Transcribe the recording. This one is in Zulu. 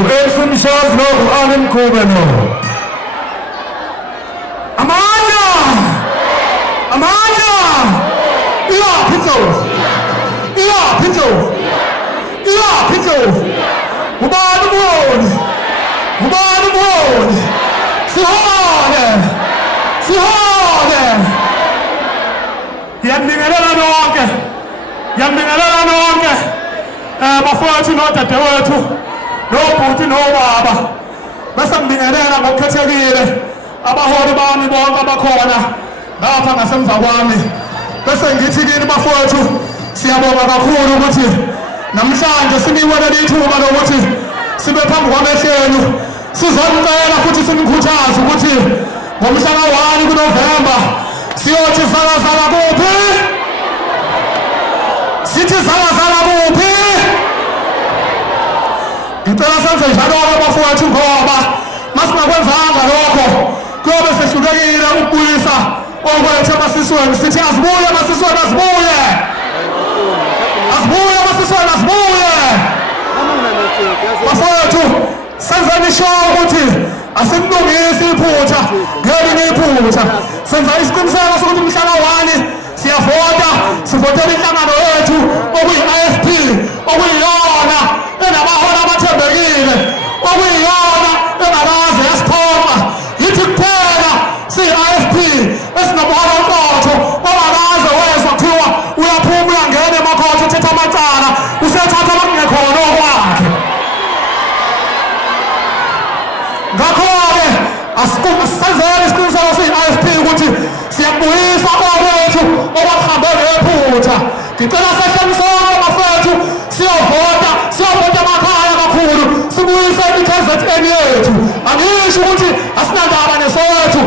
u-Elson Shazlo, u-Alan Kubeno. Amanda! Amanda! Yeah, Pizzos! Yeah, Pizzos! Yeah, Pizzos! About the road! About the road! Sihone! Sihone! Yandingelela nonke! Yandingelela nonke! Bafowethu nodadewethu nobhuti nobaba bese ngibingelela ngokukhethekile abaholi bami bonke abakhona lapha ngasemva kwami bese ngithi kini bafowethu siyabonga kakhulu ukuthi namhlanje sinibonele ithuba lokuthi sibe phambi kwamehlenu sizomcela futhi simkhuthaze ukuthi ngomhla ka-1 kuNovemba siyothi zalazala kuphi sithi zalazala kuphi. Ngicela senze njalo-ke bafowethu ngoba masingakwenzanga lokho kuyobe sehlulekile ukubuyisa okwethu emasisweni sithi asibuye emasisweni asibuye asibuye emasisweni asibuye bafowethu senzeni sure ukuthi asimlungisi iphutha ngelinye iphutha senza isiqiniseko sokuthi mhla ka-1 siyavota sivotela inhlangano yethu okuyi-IFP okuyiyona enabaholi abathembekile okuyiyona engakaze yasiphonqa yithi kuphela siyi-IFP esinobuholi oqotho ongakaze wezwa kuthiwa uyaphuma uyangena emakhotho uthetha amacala usethatha abakungekhona okwakhe. Ngakho-ke asisenzele isiqiniseko siyi-IFP ukuthi siyabuyisa okwethu okwakuhambe ngephutha. Ngicela sehleni sonke bafowethu siyovota emakhaya kakhulu sibuyise i-KZN yethu. Angisho ukuthi asinandaba nesowethu